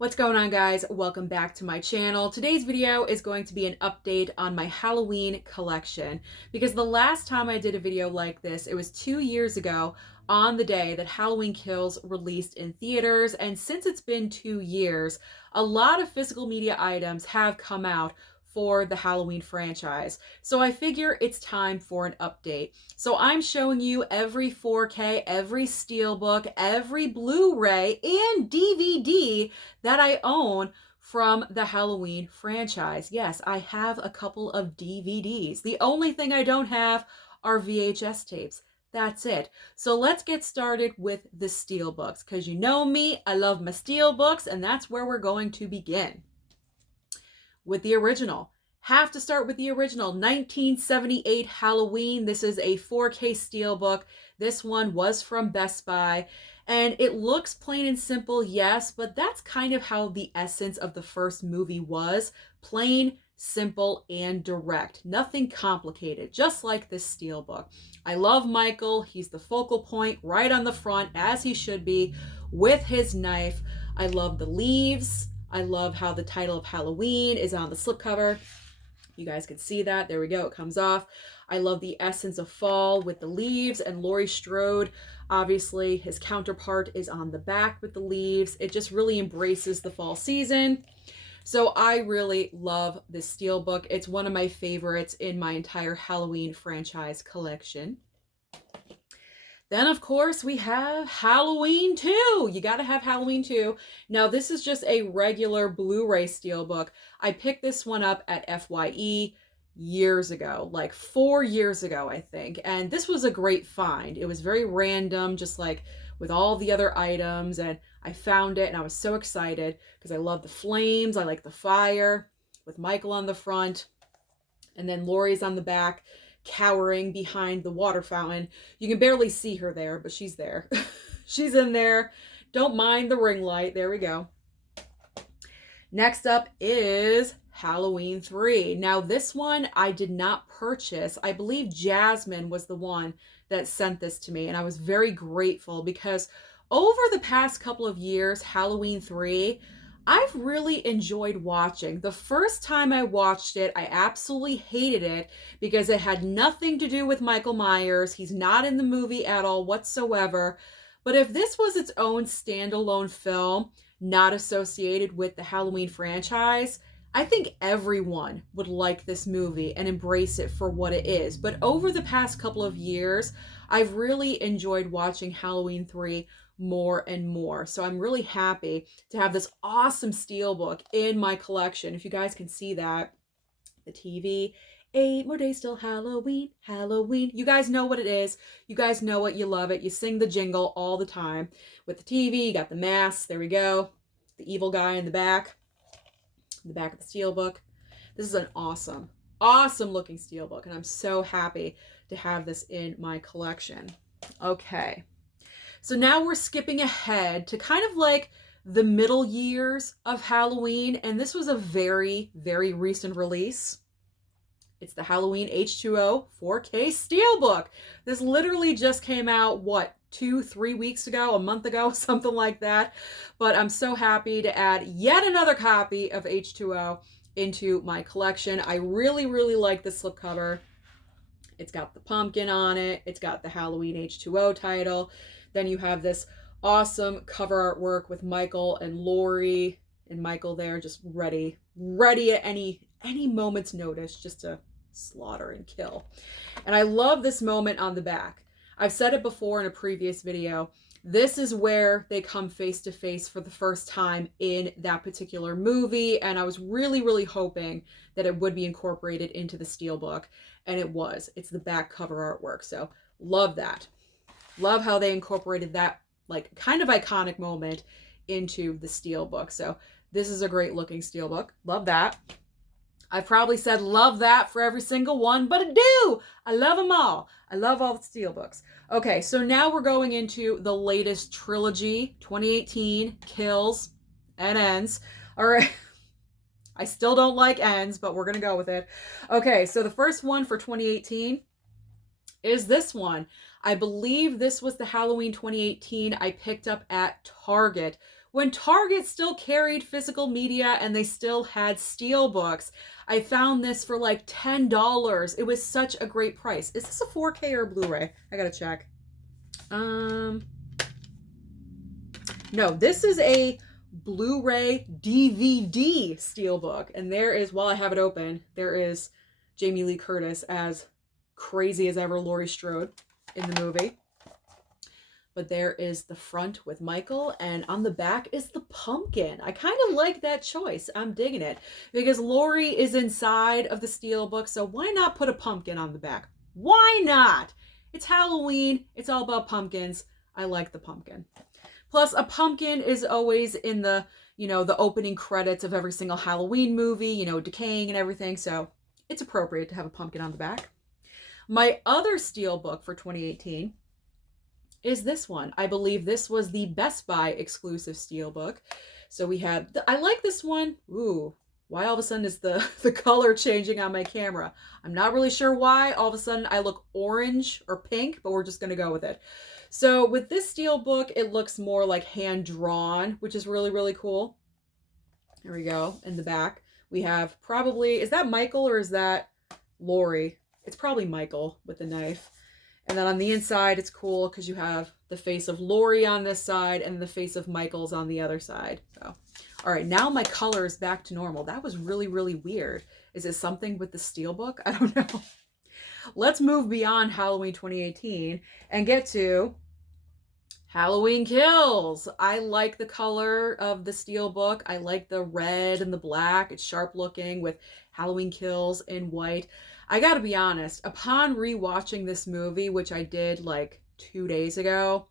What's going on, guys? Welcome back to my channel. Today's video is going to be an update on my Halloween collection because the last time I did a video like this, it was 2 years ago on the day that Halloween Kills released in theaters, and since it's been 2 years, a lot of physical media items have come out for the Halloween franchise. So I figure it's time for an update. So I'm showing you every 4K, every steelbook, every Blu-ray and DVD that I own from the Halloween franchise. Yes, I have a couple of DVDs. The only thing I don't have are VHS tapes. That's it. So let's get started with the steelbooks, because you know me, I love my steelbooks, and that's where we're going to begin. With the original. Have to start with the original 1978 Halloween. This is a 4K steelbook. This one was from Best Buy, and it looks plain and simple, yes, but that's kind of how the essence of the first movie was. Plain, simple, and direct. Nothing complicated, just like this steelbook. I love Michael. He's the focal point right on the front, as he should be, with his knife. I love the leaves. I love how the title of Halloween is on the slipcover. You guys can see that. There we go. It comes off. I love the essence of fall with the leaves, and Laurie Strode, obviously his counterpart, is on the back with the leaves. It just really embraces the fall season. So I really love this steelbook. It's one of my favorites in my entire Halloween franchise collection. Then, of course, we have Halloween 2. You got to have Halloween 2. Now, this is just a regular Blu-ray steelbook. I picked this one up at FYE years ago, like 4 years ago, I think. And this was a great find. It was very random, just like with all the other items. And I found it, and I was so excited because I love the flames. I like the fire with Michael on the front. And then Laurie's on the back, cowering behind the water fountain. You can barely see her there, but she's there. She's in there. Don't mind the ring light. There we go. Next up is Halloween 3. Now, this one I did not purchase. I believe Jasmine was the one that sent this to me, and I was very grateful because over the past couple of years, Halloween 3, I've really enjoyed watching. The first time I watched it, I absolutely hated it because it had nothing to do with Michael Myers. He's not in the movie at all whatsoever. But if this was its own standalone film, not associated with the Halloween franchise, I think everyone would like this movie and embrace it for what it is. But over the past couple of years, I've really enjoyed watching Halloween 3 more and more. So I'm really happy to have this awesome steelbook in my collection. If you guys can see that, the TV, 8 more days till Halloween, Halloween. You guys know what it is. You guys know it. You love it. You sing the jingle all the time. With the TV, you got the mask. There we go. The evil guy in the back of the steelbook. This is an awesome, awesome looking steelbook, and I'm so happy to have this in my collection. Okay. So now we're skipping ahead to kind of like the middle years of Halloween, and this was a very, very recent release. It's the Halloween H2O 4K Steelbook. This literally just came out, what, 2-3 weeks ago, a month ago, something like that. But I'm so happy to add yet another copy of H2O into my collection. I really, really like the slipcover. It's got the pumpkin on it. It's got the Halloween H2O title. Then you have this awesome cover artwork with Michael and Laurie, and Michael there just ready at any moment's notice just to slaughter and kill. And I love this moment on the back. I've said it before in a previous video. This is where they come face to face for the first time in that particular movie, and I was really, really hoping that it would be incorporated into the steelbook, and it was. It's the back cover artwork, so love that. Love how they incorporated that like kind of iconic moment into the steelbook. So this is a great looking steelbook. Love that. I've probably said love that for every single one, but I do. I love them all. I love all the steelbooks. Okay, so now we're going into the latest trilogy, 2018, Kills and Ends. All right. I still don't like Ends, but we're going to go with it. Okay, so the first one for 2018 is this one. I believe this was the Halloween 2018 I picked up at Target when Target still carried physical media and they still had steelbooks. I found this for like $10. It was such a great price. Is this a 4K or a Blu-ray? I gotta check. No, this is a Blu-ray DVD steelbook. And there is, while I have it open, there is Jamie Lee Curtis as crazy as ever Laurie Strode in the movie. But there is the front with Michael, and on the back is the pumpkin. I kind of like that choice. I'm digging it. Because Laurie is inside of the steelbook, so why not put a pumpkin on the back? Why not? It's Halloween. It's all about pumpkins. I like the pumpkin. Plus, a pumpkin is always in the, the opening credits of every single Halloween movie, decaying and everything, so it's appropriate to have a pumpkin on the back. My other steelbook for 2018 is this one. I believe this was the Best Buy exclusive steelbook. So we have, I like this one. Ooh, why all of a sudden is the color changing on my camera? I'm not really sure why. All of a sudden I look orange or pink, but we're just going to go with it. So with this steelbook, it looks more like hand-drawn, which is really, really cool. Here we go. In the back, we have probably, is that Michael or is that Laurie? It's probably Michael with the knife. And then on the inside, it's cool because you have the face of Laurie on this side and the face of Michael's on the other side. So, all right, now my color is back to normal. That was really, really weird. Is it something with the steelbook? I don't know. Let's move beyond Halloween 2018 and get to Halloween Kills. I like the color of the steelbook. I like the red and the black. It's sharp looking with Halloween Kills in white. I gotta be honest, upon rewatching this movie, which I did like 2 days ago,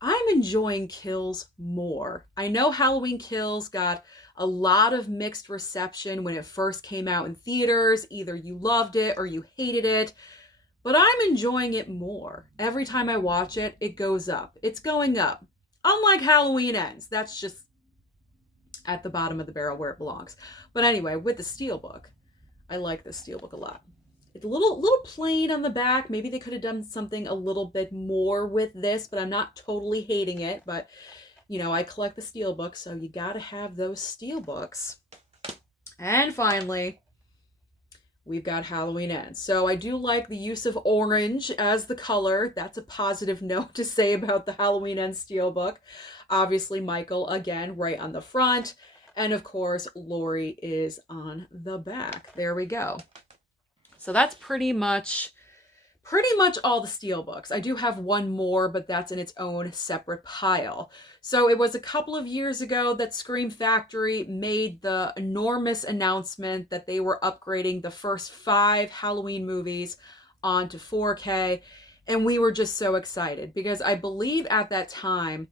I'm enjoying Kills more. I know Halloween Kills got a lot of mixed reception when it first came out in theaters. Either you loved it or you hated it, but I'm enjoying it more. Every time I watch it, it goes up. It's going up. Unlike Halloween Ends, that's just at the bottom of the barrel where it belongs. But anyway, with the steelbook, I like this steelbook a lot. It's a little plain on the back. Maybe they could have done something a little bit more with this, but I'm not totally hating it. But, I collect the steelbooks, so you got to have those steelbooks. And finally, we've got Halloween Ends. So I do like the use of orange as the color. That's a positive note to say about the Halloween Ends steelbook. Obviously, Michael, again, right on the front. And of course, Laurie is on the back. There we go. So that's pretty much all the steelbooks. I do have one more, but that's in its own separate pile. So it was a couple of years ago that Scream Factory made the enormous announcement that they were upgrading the first 5 Halloween movies onto 4K. And we were just so excited because I believe at that time,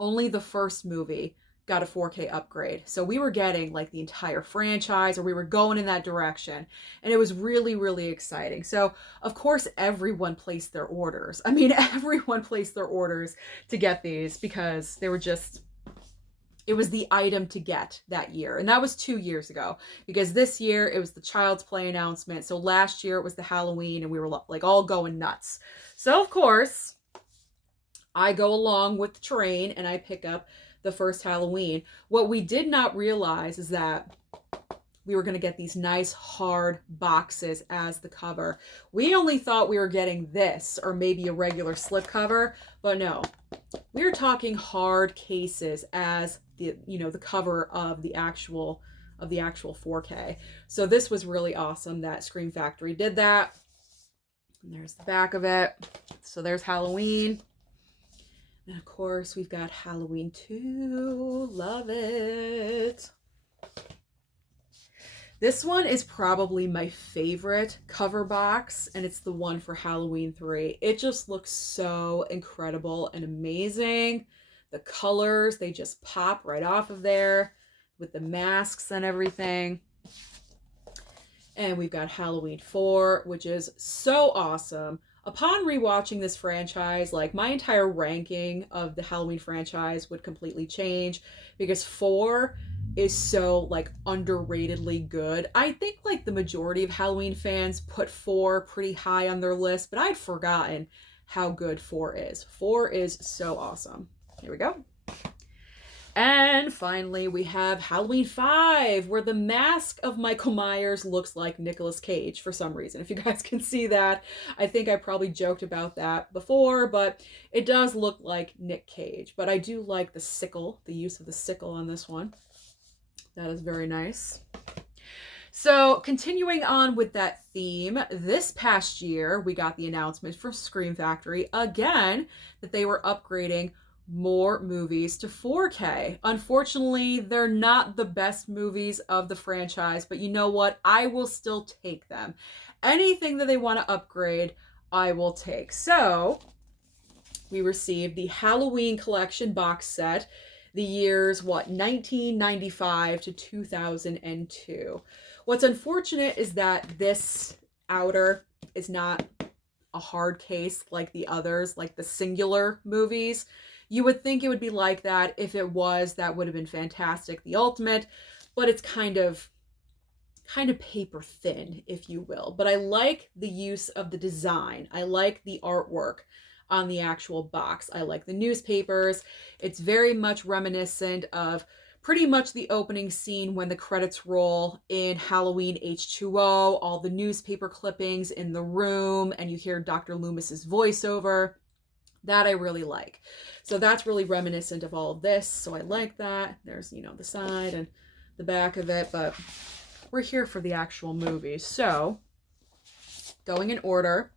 only the first movie got a 4K upgrade. So we were getting like the entire franchise, or we were going in that direction. And it was really, really exciting. So of course, everyone placed their orders. I mean, everyone placed their orders to get these because they were just, it was the item to get that year. And that was 2 years ago, because this year it was the Child's Play announcement. So last year it was the Halloween, and we were like all going nuts. So of course, I go along with the train and I pick up the first Halloween. What we did not realize is that we were going to get these nice hard boxes as the cover. We only thought we were getting this or maybe a regular slipcover, but no. We were talking hard cases as the the cover of the actual 4K. So this was really awesome that Scream Factory did that. And there's the back of it. So there's Halloween. And of course, we've got Halloween 2. Love it. This one is probably my favorite cover box, and it's the one for Halloween 3. It just looks so incredible and amazing. The colors, they just pop right off of there with the masks and everything. And we've got Halloween 4, which is so awesome. Upon rewatching this franchise, like my entire ranking of the Halloween franchise would completely change because 4 is so like underratedly good. I think like the majority of Halloween fans put 4 pretty high on their list, but I'd forgotten how good 4 is. 4 is so awesome. Here we go. And finally, we have Halloween 5, where the mask of Michael Myers looks like Nicolas Cage for some reason. If you guys can see that, I think I probably joked about that before, but it does look like Nick Cage. But I do like the sickle, the use of the sickle on this one. That is very nice. So continuing on with that theme, this past year, we got the announcement from Scream Factory again that they were upgrading more movies to 4K. Unfortunately, they're not the best movies of the franchise, but you know what? I will still take them. Anything that they want to upgrade, I will take. So we received the Halloween collection box set, the years, 1995 to 2002. What's unfortunate is that this outer is not a hard case like the others, like the singular movies. You would think it would be like that. If it was, that would have been fantastic, the ultimate, but it's kind of paper thin, if you will. But I like the use of the design. I like the artwork on the actual box. I like the newspapers. It's very much reminiscent of pretty much the opening scene when the credits roll in Halloween H2O, all the newspaper clippings in the room, and you hear Dr. Loomis's voiceover. That I really like. So that's really reminiscent of all of this. So I like that. There's, the side and the back of it, but we're here for the actual movie. So going in order,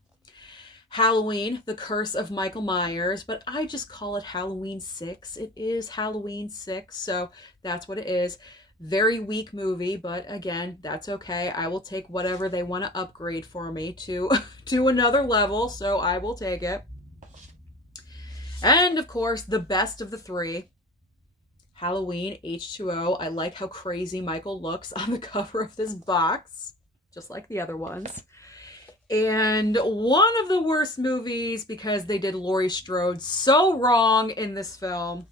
Halloween, The Curse of Michael Myers, but I just call it Halloween 6. It is Halloween 6, so that's what it is. Very weak movie, but again, that's okay. I will take whatever they want to upgrade for me to another level, so I will take it. And of course, the best of the three, Halloween H2O. I like how crazy Michael looks on the cover of this box, just like the other ones. And one of the worst movies because they did Laurie Strode so wrong in this film,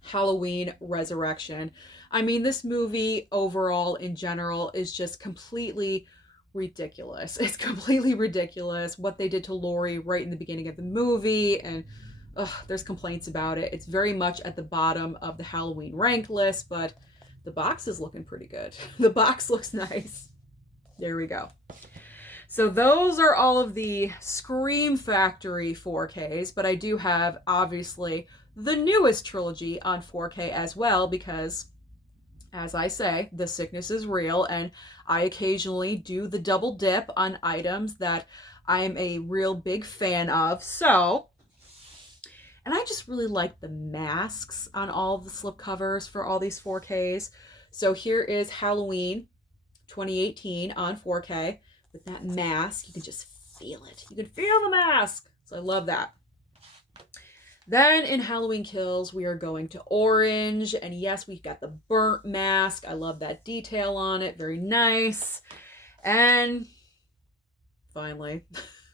Halloween Resurrection. I mean, this movie overall in general is just completely ridiculous. It's completely ridiculous what they did to Laurie right in the beginning of the movie, and there's complaints about it. It's very much at the bottom of the Halloween rank list, but the box is looking pretty good. The box looks nice. There we go. So those are all of the Scream Factory 4Ks, but I do have, obviously, the newest trilogy on 4K as well, because, as I say, the sickness is real, and I occasionally do the double dip on items that I am a real big fan of. So, and I just really like the masks on all of the slipcovers for all these 4Ks. So here is Halloween 2018 on 4K with that mask. You can just feel it. You can feel the mask. So I love that. Then in Halloween Kills, we are going to orange. And yes, we've got the burnt mask. I love that detail on it. Very nice. And finally,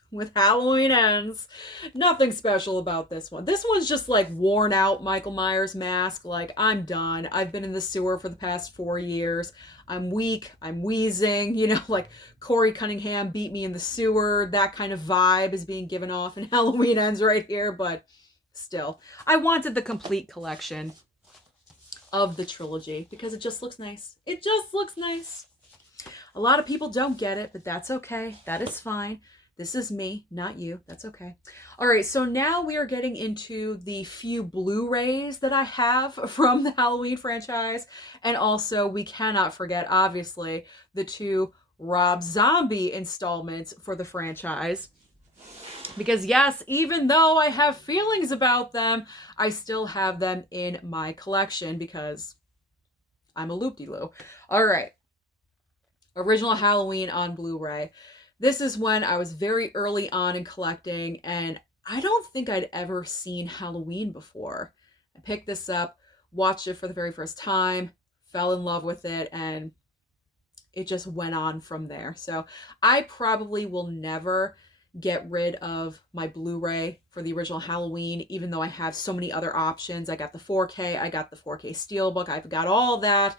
with Halloween Ends, nothing special about this one. This one's just like worn out Michael Myers mask. Like, I'm done. I've been in the sewer for the past 4 years. I'm weak. I'm wheezing. Like Corey Cunningham beat me in the sewer. That kind of vibe is being given off in Halloween Ends right here. But still, I wanted the complete collection of the trilogy because it just looks nice. It just looks nice. A lot of people don't get it, but that's okay. That is fine. This is me, not you. That's okay. All right, so now we are getting into the few Blu-rays that I have from the Halloween franchise. And also, we cannot forget, obviously, the 2 Rob Zombie installments for the franchise. Because yes, even though I have feelings about them, I still have them in my collection because I'm a loop-de-loo. All right. Original Halloween on Blu-ray. This is when I was very early on in collecting, and I don't think I'd ever seen Halloween before. I picked this up, watched it for the very first time, fell in love with it, and it just went on from there. So I probably will never get rid of my Blu-ray for the original Halloween, even though I have so many other options. I got the 4K, I got the 4K Steelbook, I've got all that.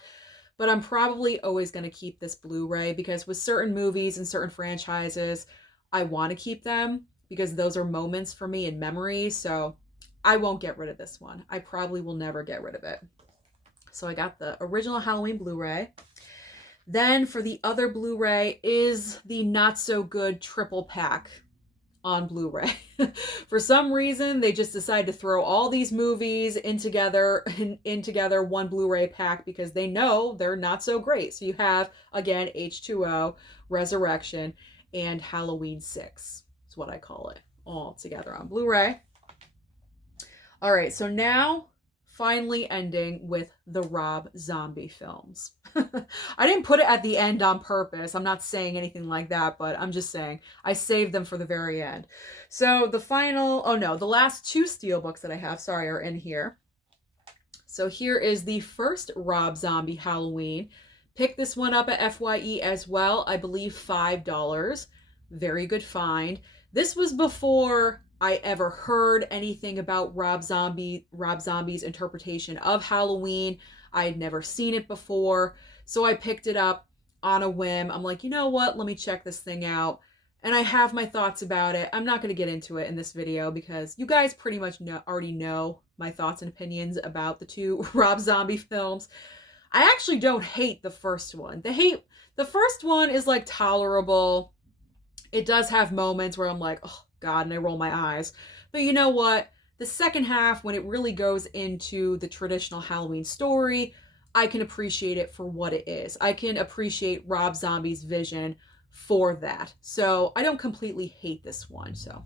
But I'm probably always going to keep this Blu-ray because with certain movies and certain franchises, I want to keep them because those are moments for me and memories. So I won't get rid of this one. I probably will never get rid of it. So I got the original Halloween Blu-ray. Then for the other Blu-ray is the not so good triple pack on Blu-ray. For some reason, they just decided to throw all these movies in together one Blu-ray pack because they know they're not so great. So you have again H2O, Resurrection, and Halloween 6 is what I call it, all together on Blu-ray. All right, so now finally ending with the Rob Zombie films. I didn't put it at the end on purpose. I'm not saying anything like that, but I'm just saying I saved them for the very end. So the last two steelbooks that I have, are in here. So here is the first Rob Zombie Halloween. Pick this one up at FYE as well. I believe $5. Very good find. This was before I ever heard anything about Rob Zombie's interpretation of Halloween. I had never seen it before, so I picked it up on a whim. I'm like, you know what? Let me check this thing out. And I have my thoughts about it. I'm not going to get into it in this video because you guys pretty much already know my thoughts and opinions about the two Rob Zombie films. I actually don't hate the first one. The first one is like tolerable. It does have moments where I'm like, oh God, and I roll my eyes. But you know what? The second half, when it really goes into the traditional Halloween story, I can appreciate it for what it is. I can appreciate Rob Zombie's vision for that. So I don't completely hate this one. So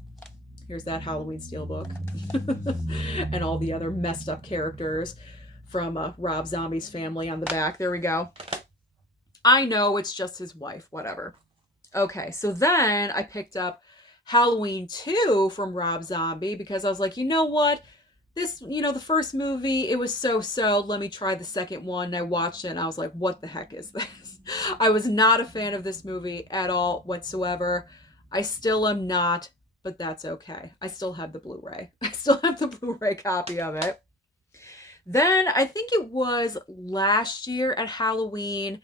here's that Halloween steelbook and all the other messed up characters from Rob Zombie's family on the back. There we go. I know it's just his wife, whatever. Okay, so then I picked up Halloween 2 from Rob Zombie because I was like, you know what? This, the first movie, it was so-so. Let me try the second one. And I watched it and I was like, what the heck is this? I was not a fan of this movie at all whatsoever. I still am not, but that's okay. I still have the Blu-ray. I still have the Blu-ray copy of it. Then I think it was last year at Halloween,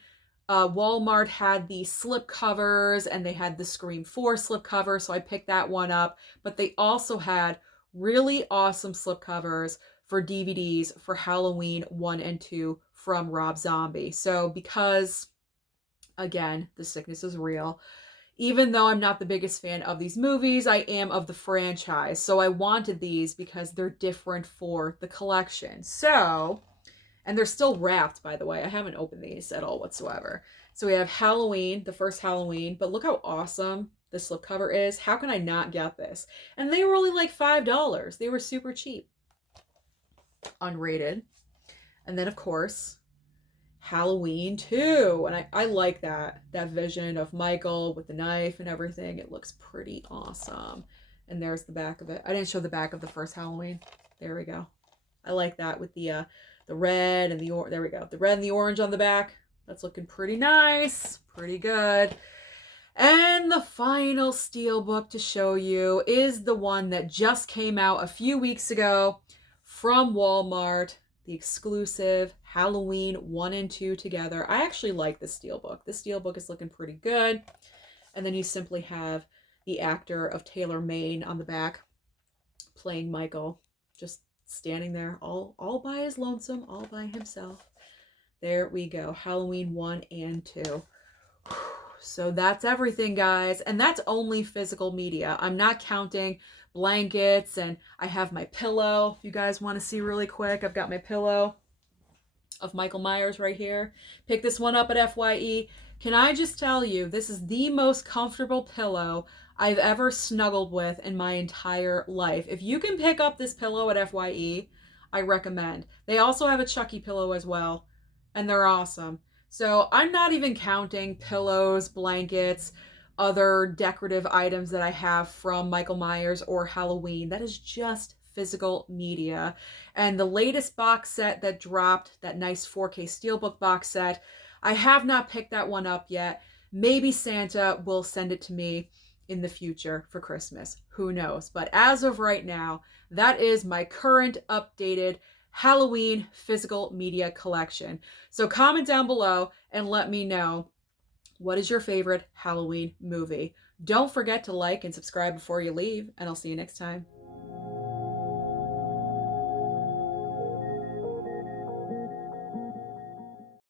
Walmart had the slip covers and they had the Scream 4 slip cover, so I picked that one up. But they also had really awesome slip covers for DVDs for Halloween 1 and 2 from Rob Zombie. So because, again, the sickness is real, even though I'm not the biggest fan of these movies, I am of the franchise. So I wanted these because they're different for the collection. So... and they're still wrapped, by the way. I haven't opened these at all whatsoever. So we have Halloween, the first Halloween. But look how awesome the slipcover is. How can I not get this? And they were only like $5. They were super cheap. Unrated. And then, of course, Halloween 2. And I like that vision of Michael with the knife and everything. It looks pretty awesome. And there's the back of it. I didn't show the back of the first Halloween. There we go. I like that with the red and the there we go. The red and the orange on the back. That's looking pretty nice. Pretty good. And the final steelbook to show you is the one that just came out a few weeks ago from Walmart. The exclusive Halloween 1 and 2 together. I actually like this steelbook. This steelbook is looking pretty good. And then you simply have the actor of Taylor Maine on the back playing Michael. Just standing there all by his lonesome, all by himself. There we go. Halloween 1 and 2. So that's everything, guys. And that's only physical media. I'm not counting blankets, and I have my pillow. If you guys want to see really quick, I've got my pillow of Michael Myers right here. Pick this one up at FYE. Can I just tell you, this is the most comfortable pillow I've ever snuggled with in my entire life. If you can pick up this pillow at FYE, I recommend. They also have a Chucky pillow as well, and they're awesome. So I'm not even counting pillows, blankets, other decorative items that I have from Michael Myers or Halloween. That is just physical media. And the latest box set that dropped, that nice 4K Steelbook box set, I have not picked that one up yet. Maybe Santa will send it to me in the future for Christmas. Who knows? But as of right now, that is my current updated Halloween physical media collection. So comment down below and let me know, what is your favorite Halloween movie? Don't forget to like and subscribe before you leave, and I'll see you next time.